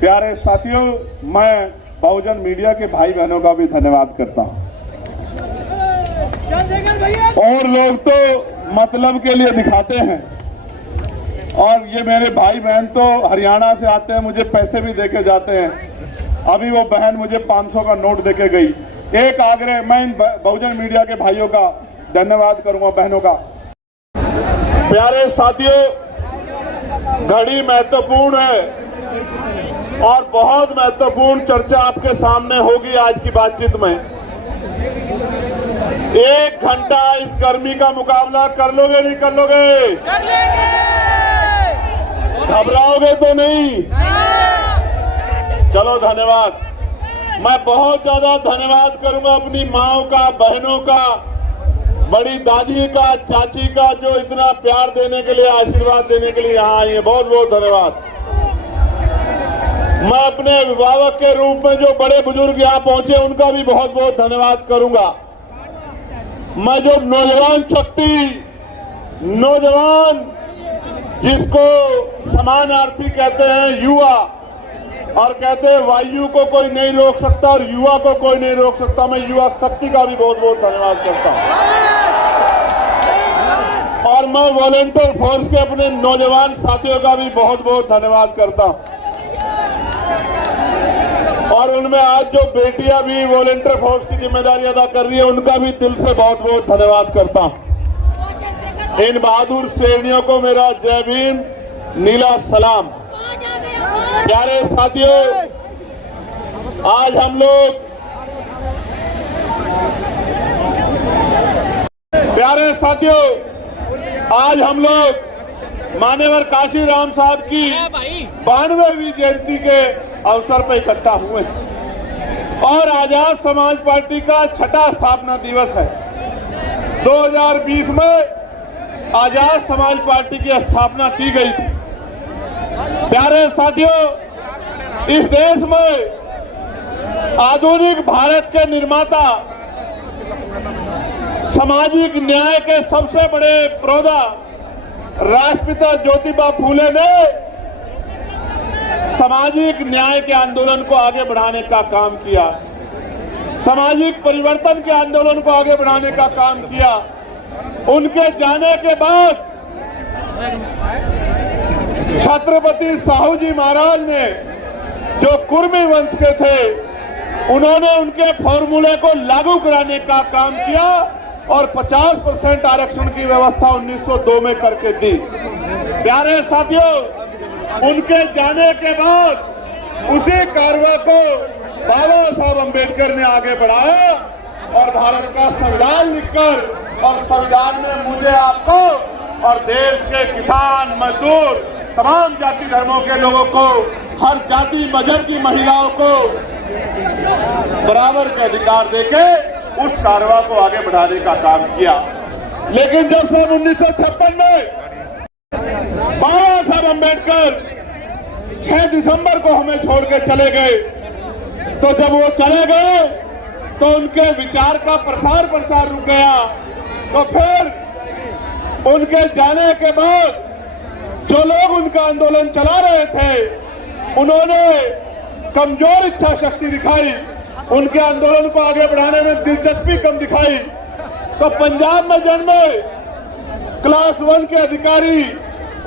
प्यारे साथियों, मैं बहुजन मीडिया के भाई बहनों का भी धन्यवाद करता हूं। और लोग तो मतलब के लिए दिखाते हैं, और ये मेरे भाई बहन तो हरियाणा से आते हैं, मुझे पैसे भी देके जाते हैं। अभी वो बहन मुझे 500 का नोट देके गई। एक आग्रह, मैं इन बहुजन मीडिया के भाइयों का धन्यवाद करूंगा, बहनों का। प्यारे साथियों, घड़ी महत्वपूर्ण है और बहुत महत्वपूर्ण चर्चा आपके सामने होगी आज की बातचीत में। 1 घंटा इस गर्मी का मुकाबला कर लोगे नहीं कर लोगे? कर लेंगे। घबराओगे तो नहीं? चलो, धन्यवाद। मैं बहुत ज्यादा धन्यवाद करूंगा अपनी माओं का, बहनों का, बड़ी दादी का, चाची का, जो इतना प्यार देने के लिए, आशीर्वाद देने के लिए यहाँ आई है। बहुत बहुत धन्यवाद। मैं अपने अभिभावक के रूप में जो बड़े बुजुर्ग यहाँ पहुंचे, उनका भी बहुत बहुत धन्यवाद करूंगा। मैं जो नौजवान शक्ति, नौजवान जिसको समानार्थी कहते हैं, युवा, और कहते हैं वायु को कोई नहीं रोक सकता और युवा को कोई नहीं रोक सकता, मैं युवा शक्ति का भी बहुत बहुत धन्यवाद करता हूं। और मैं वॉलंटियर फोर्स के अपने नौजवान साथियों का भी बहुत बहुत धन्यवाद करता हूं। और उनमें आज जो बेटियां भी वॉलंटियर फोर्स की जिम्मेदारी अदा कर रही है, उनका भी दिल से बहुत बहुत धन्यवाद करता हूं। इन बहादुर सेनियों को मेरा जय भीम, नीला सलाम। प्यारे साथियों, आज हम लोग, प्यारे साथियों, आज हम लोग मान्यवर काशीराम साहब की 92वीं जयंती के अवसर पर इकट्ठा हुए हैं और आजाद समाज पार्टी का 6ठा स्थापना दिवस है। 2020 में आजाद समाज पार्टी की स्थापना की गई थी। प्यारे साथियों, इस देश में आधुनिक भारत के निर्माता, सामाजिक न्याय के सबसे बड़े प्रोधा राष्ट्रपिता ज्योतिबा फूले ने सामाजिक न्याय के आंदोलन को आगे बढ़ाने का काम किया, सामाजिक परिवर्तन के आंदोलन को आगे बढ़ाने का काम किया। उनके जाने के बाद छत्रपति साहू जी महाराज ने, जो कुर्मी वंश के थे, उन्होंने उनके फॉर्मूले को लागू कराने का काम किया और 50% आरक्षण की व्यवस्था 1902 में करके दी। प्यारे साथियों, उनके जाने के बाद उसी कारवा को बाबा साहब अम्बेडकर ने आगे बढ़ाया और भारत का संविधान लिखकर, और संविधान में मुझे, आपको और देश के किसान, मजदूर, तमाम जाति धर्मों के लोगों को, हर जाति मजहब की महिलाओं को बराबर के अधिकार देके उस कारवा को आगे बढ़ाने का काम किया। लेकिन जब सन 1956 में बाबा साहब अम्बेडकर 6 दिसंबर को हमें छोड़ के चले गए, तो जब वो चले गए तो उनके विचार का प्रसार रुक गया। तो फिर उनके जाने के बाद जो लोग उनका आंदोलन चला रहे थे, उन्होंने कमजोर इच्छा शक्ति दिखाई, उनके आंदोलन को आगे बढ़ाने में दिलचस्पी कम दिखाई। तो पंजाब में जन्मे क्लास 1 के अधिकारी,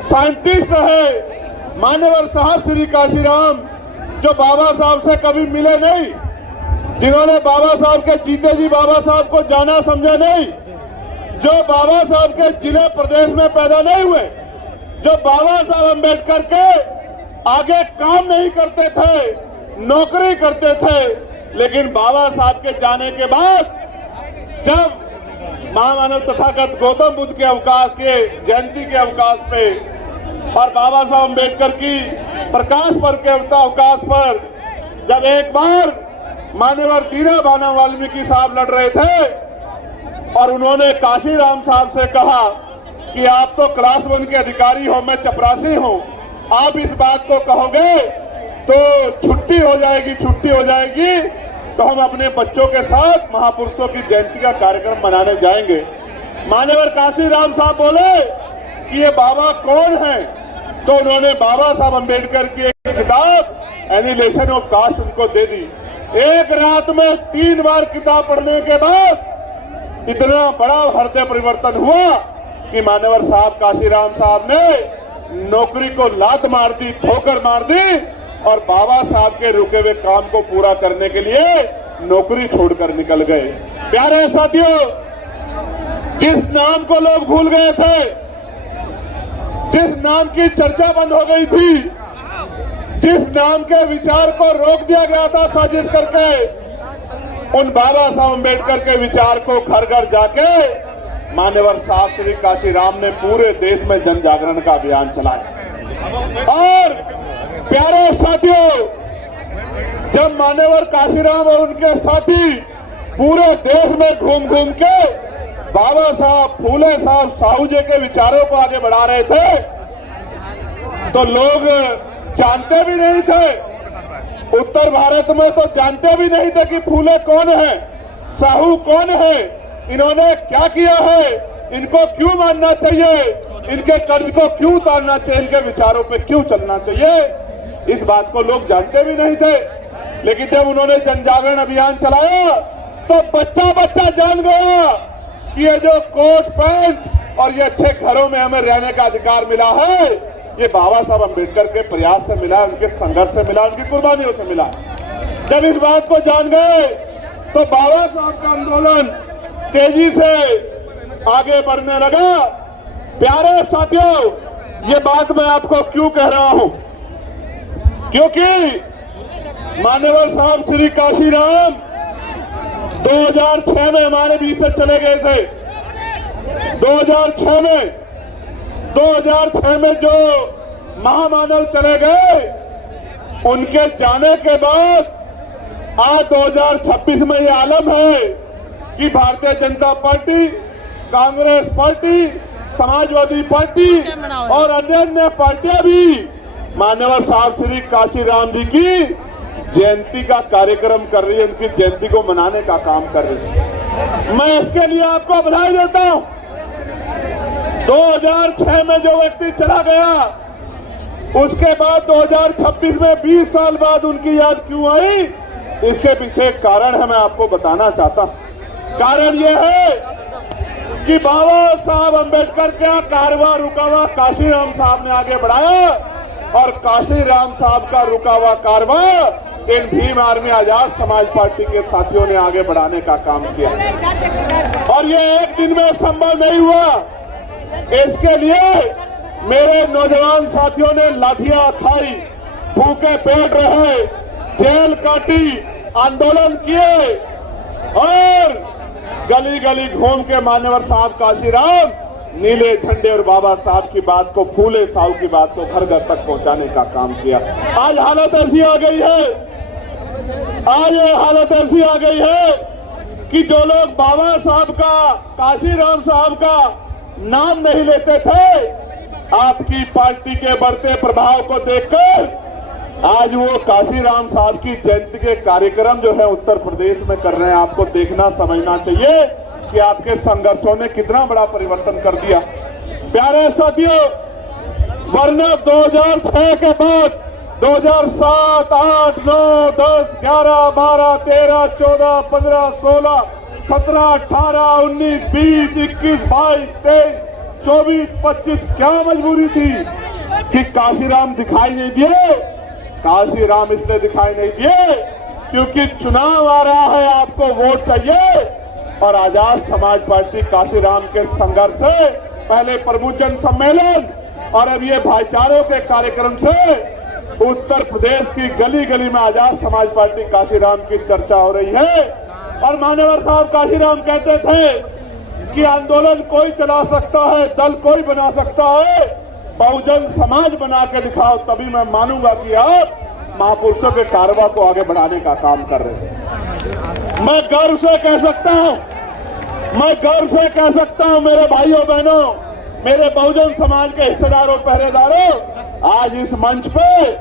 साइंटिस्ट रहे मान्यवर साहब श्री काशीराम, जो बाबा साहब से कभी मिले नहीं, जिन्होंने बाबा साहब के जीते जी बाबा साहब को जाना समझा नहीं, जो बाबा साहब के जिले प्रदेश में पैदा नहीं हुए, जो बाबा साहब अम्बेडकर के आगे काम नहीं करते थे, नौकरी करते थे, लेकिन बाबा साहब के जाने के बाद जब महामानव तथागत गौतम बुद्ध के अवकाश के जयंती के अवकाश पे और बाबा साहब अम्बेडकर की प्रकाश पर्व के अवकाश पर जब एक बार मान्यवर दीनदयाल वाल्मीकि साहब लड़ रहे थे और उन्होंने काशीराम साहब से कहा कि आप तो क्लास 1 के अधिकारी हो, मैं चपरासी हूं, आप इस बात को कहोगे तो छुट्टी हो जाएगी, तो हम अपने बच्चों के साथ महापुरुषों की जयंती का कार्यक्रम मनाने जाएंगे। मान्यवर काशीराम साहब बोले कि ये बाबा कौन है, तो उन्होंने बाबा साहब अम्बेडकर की एक किताब एनिहिलेशन ऑफ कास्ट उनको दे दी। एक रात में 3 बार किताब पढ़ने के बाद इतना बड़ा हृदय परिवर्तन हुआ कि मान्यवर साहब काशीराम साहब ने नौकरी को लात मार दी, ठोकर मार दी और बाबा साहब के रुके हुए काम को पूरा करने के लिए नौकरी छोड़कर निकल गए। प्यारे साथियों, जिस नाम को लोग भूल गए थे, जिस नाम की चर्चा बंद हो गई थी, जिस नाम के विचार को रोक दिया गया था साजिश करके, उन बाबा साहब अम्बेडकर के विचार को घर घर जाके मान्यवर साहब श्री काशीराम ने पूरे देश में जन जागरण का अभियान चलाया। और प्यारे साथियों, जब मान्यवर काशीराम और उनके साथी पूरे देश में घूम घूम के बाबा साहब, फूले साहब, साहू जी के विचारों को आगे बढ़ा रहे थे, तो लोग जानते भी नहीं थे। उत्तर भारत में तो जानते भी नहीं थे कि फूले कौन है, साहू कौन है, इन्होंने क्या किया है, इनको क्यों मानना चाहिए, इनके कर्ज को क्यों उतारना चाहिए, इनके विचारों पे क्यों चलना चाहिए, इस बात को लोग जानते भी नहीं थे। लेकिन जब उन्होंने जन जागरण अभियान चलाया तो बच्चा बच्चा जान गया कि ये जो कोट पैंट और ये अच्छे घरों में हमें रहने का अधिकार मिला है, ये बाबा साहब अम्बेडकर के प्रयास से मिला, उनके संघर्ष से मिला, उनकी कुर्बानियों से मिला। जब इस बात को जान गए तो बाबा साहब का आंदोलन तेजी से आगे बढ़ने लगा। प्यारे साथियों, ये बात मैं आपको क्यों कह रहा हूं, क्योंकि मान्यवर साहब श्री काशीराम 2006 में हमारे बीच से चले गए थे। 2006 में जो महामानव चले गए, उनके जाने के बाद आज 2026 में ये आलम है कि Bharatiya Janata party, Congress party, Samajwadi party और अन्य पार्टियां भी मान्यवर साहब श्री काशीराम जी की जयंती का कार्यक्रम कर रही है, उनकी जयंती को मनाने का काम कर रही है। मैं इसके लिए आपको बधाई देता हूं। 2006 में जो व्यक्ति चला गया, उसके बाद 2026 में 20 साल बाद उनकी याद क्यों आई, इसके पीछे एक कारण है, मैं आपको बताना चाहता हूं। कारण यह है कि बाबा साहब अम्बेडकर का कारवां रुका हुआ काशीराम साहब ने आगे बढ़ाया और काशीराम साहब का रुका हुआ कारवां इन भीम आर्मी आजाद समाज पार्टी के साथियों ने आगे बढ़ाने का काम किया। और ये एक दिन में संभव नहीं हुआ, इसके लिए मेरे नौजवान साथियों ने लाठियां खाई, भूखे पेट रहे, जेल काटी, आंदोलन किए और गली गली घूम के मान्यवर साहब काशीराम नीले झंडे और बाबा साहब की बात को, फूले साहू की बात को घर घर तक पहुंचाने का काम किया। आज हालत ऐसी आ गई है, आज ये हालत ऐसी आ गई है कि जो लोग बाबा साहब का, काशीराम साहब का नाम नहीं लेते थे, आपकी पार्टी के बढ़ते प्रभाव को देखकर आज वो काशीराम साहब की जयंती के कार्यक्रम जो है उत्तर प्रदेश में कर रहे हैं। आपको देखना समझना चाहिए कि आपके संघर्षों ने कितना बड़ा परिवर्तन कर दिया। प्यारे साथियों, वरना 2006 के बाद 2007, 8, 9, 10, 11, 12, 13, 14, 15, 16, 17, 18, 19, 20, 21, 22, 23, 24, 25 क्या मजबूरी थी कि काशीराम दिखाई नहीं दिए? काशीराम इसलिए दिखाई नहीं दिए क्योंकि चुनाव आ रहा है, आपको वोट चाहिए। और आजाद समाज पार्टी काशीराम के संघर्ष से पहले प्रबुद्धन सम्मेलन और अब ये भाईचारों के कार्यक्रम से उत्तर प्रदेश की गली गली में आजाद समाज पार्टी काशीराम की चर्चा हो रही है। और मान्यवर साहब काशीराम कहते थे कि आंदोलन कोई चला सकता है, दल कोई बना सकता है, बहुजन समाज बना के दिखाओ, तभी मैं मानूंगा कि आप महापुरुषों के कारवां को आगे बढ़ाने का काम कर रहे हैं। मैं गर्व से कह सकता हूं, मेरे भाइयों बहनों, मेरे बहुजन समाज के हिस्सेदारों, पहरेदारों, आज इस मंच पे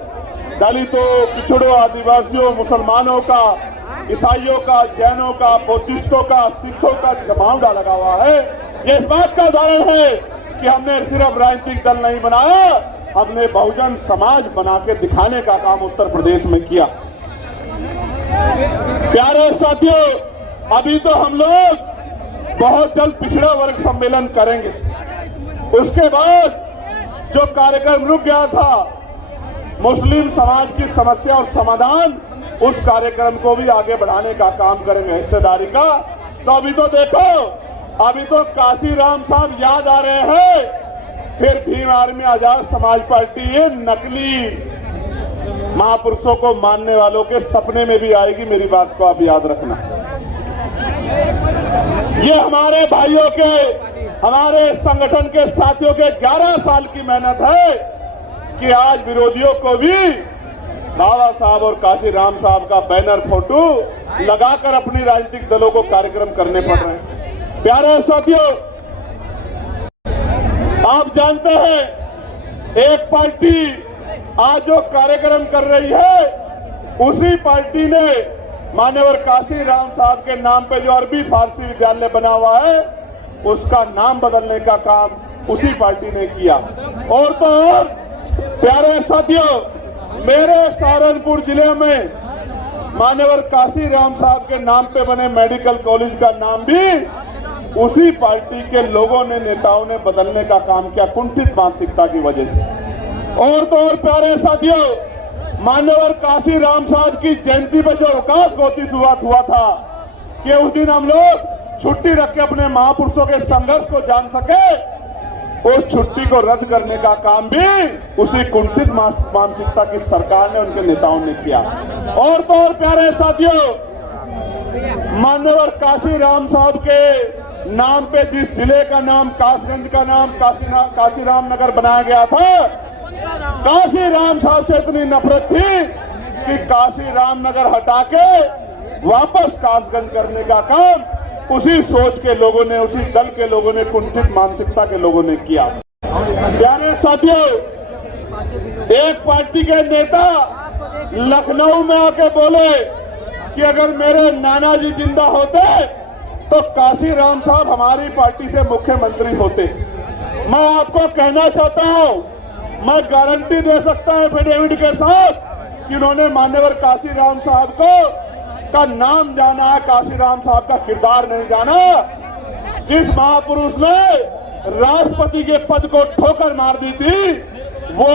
दलितों, पिछड़ों, आदिवासियों, मुसलमानों का, ईसाइयों का, जैनों का, बौद्धिस्टों का, सिखों का जमावड़ा लगा हुआ है। ये इस बात का उदाहरण है कि हमने सिर्फ राजनीतिक दल नहीं बनाया, हमने बहुजन समाज बना के दिखाने का काम उत्तर प्रदेश में किया। प्यारे साथियों, अभी तो हम लोग बहुत जल्द पिछड़ा वर्ग सम्मेलन करेंगे। उसके बाद जो कार्यक्रम रुक गया था मुस्लिम समाज की समस्या और समाधान, उस कार्यक्रम को भी आगे बढ़ाने का काम करेंगे हिस्सेदारी का। तो अभी तो देखो, अभी तो काशीराम साहब याद आ रहे हैं, फिर भीम आर्मी आजाद समाज पार्टी ये नकली महापुरुषों को मानने वालों के सपने में भी आएगी। मेरी बात को आप याद रखना। ये हमारे भाइयों के, हमारे संगठन के साथियों के 11 साल की मेहनत है कि आज विरोधियों को भी बाबा साहब और काशीराम साहब का बैनर फोटो लगाकर अपनी राजनीतिक दलों को कार्यक्रम करने पड़ रहे हैं। प्यारे साथियों, आप जानते हैं एक पार्टी आज जो कार्यक्रम कर रही है, उसी पार्टी ने मान्यवर काशीराम साहब के नाम पे जो अरबी फारसी विद्यालय बना हुआ है, उसका नाम बदलने का काम उसी पार्टी ने किया। और तो और प्यारे साथियों, मेरे सहारनपुर जिले में मान्यवर काशीराम साहब के नाम पे बने मेडिकल कॉलेज का नाम भी उसी पार्टी के लोगों ने, नेताओं ने बदलने का काम किया, कुंठित मानसिकता की वजह से। और तो और प्यारे साथियों, मान्यवर काशीराम साहब की जयंती पे जो अवकाश गोती शुरुआत हुआ था कि उस दिन हम लोग छुट्टी रख के अपने महापुरुषों के संघर्ष को जान सके, उस छुट्टी को रद्द करने का काम भी उसी कुंठित मानसिकता की सरकार ने, उनके नेताओं ने किया। और तो और प्यारे साथियों, मान्यवर काशीराम साहब के नाम पे जिस जिले का नाम कासगंज का नाम काशीराम नगर बनाया गया था, काशीराम साहब से इतनी नफरत थी कि काशीराम नगर हटा के वापस कासगंज करने का काम उसी सोच के लोगों ने, उसी दल के लोगों ने, कुंठित मानसिकता के लोगों ने किया। प्यारे साथियों, एक पार्टी के नेता लखनऊ में आके बोले कि अगर मेरे नाना जी जिंदा होते तो काशीराम साहब हमारी पार्टी से मुख्यमंत्री होते। मैं आपको कहना चाहता हूं, मैं गारंटी दे सकता हूं एफिडेविट के साथ कि उन्होंने मान्यवर काशीराम साहब का नाम जाना है, काशीराम साहब का किरदार नहीं जाना। जिस महापुरुष ने राष्ट्रपति के पद को ठोकर मार दी थी, वो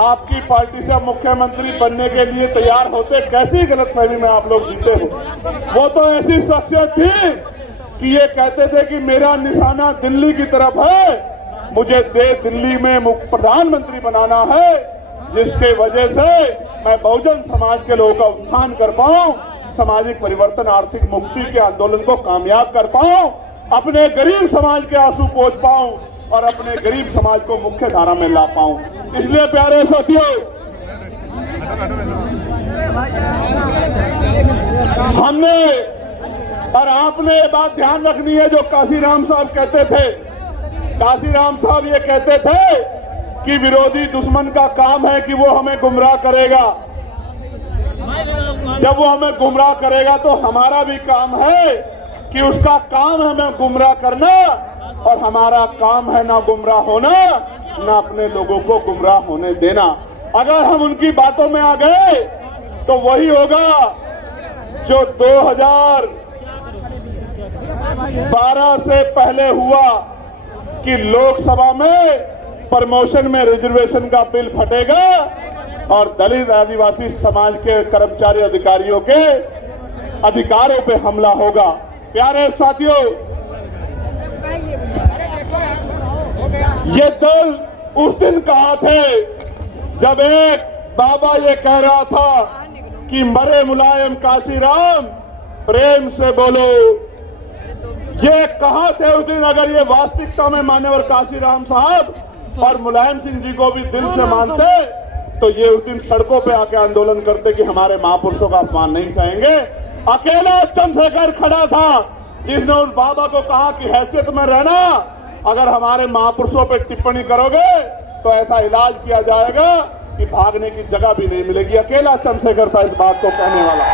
आपकी पार्टी से मुख्यमंत्री बनने के लिए तैयार होते। कैसी गलतफहमी में आप लोग जीते हो। वो तो ऐसी शख्सियत थी कि ये कहते थे कि मेरा निशाना दिल्ली की तरफ है, मुझे दिल्ली में प्रधानमंत्री बनाना है, जिसके वजह से मैं बहुजन समाज के लोगों का उत्थान कर पाऊं, सामाजिक परिवर्तन, आर्थिक मुक्ति के आंदोलन को कामयाब कर पाऊं, अपने गरीब समाज के आंसू पोंछ पाऊं और अपने गरीब समाज को मुख्य धारा में ला पाऊं। इसलिए प्यारे साथियों, हमने और आपने ये बात ध्यान रखनी है जो काशीराम साहब कहते थे। काशीराम साहब ये कहते थे कि विरोधी दुश्मन का काम है कि वो हमें गुमराह करेगा। जब वो हमें गुमराह करेगा तो हमारा भी काम है कि उसका काम है हमें गुमराह करना, और हमारा काम है ना गुमराह होना, ना अपने लोगों को गुमराह होने देना। अगर हम उनकी बातों में आ गए तो वही होगा जो 2012 से पहले हुआ कि लोकसभा में प्रमोशन में रिजर्वेशन का बिल फटेगा और दलित आदिवासी समाज के कर्मचारी अधिकारियों के अधिकारों पे हमला होगा। प्यारे साथियों, ये दल उस दिन कहा थे जब एक बाबा ये कह रहा था कि मरे मुलायम काशीराम प्रेम से बोलो। ये कहा थे उस दिन। अगर ये वास्तविकता में मान्यवर काशीराम साहब और मुलायम सिंह जी को भी दिल से मानते तो ये उस दिन सड़कों पे आके आंदोलन करते कि हमारे महापुरुषों का अपमान नहीं सहेंगे। अकेला चंद्रशेखर खड़ा था जिसने उस बाबा को कहा कि हैसियत में रहना, अगर हमारे महापुरुषों पे टिप्पणी करोगे तो ऐसा इलाज किया जाएगा कि भागने की जगह भी नहीं मिलेगी। अकेला चंद्रशेखर था इस बात को कहने वाला।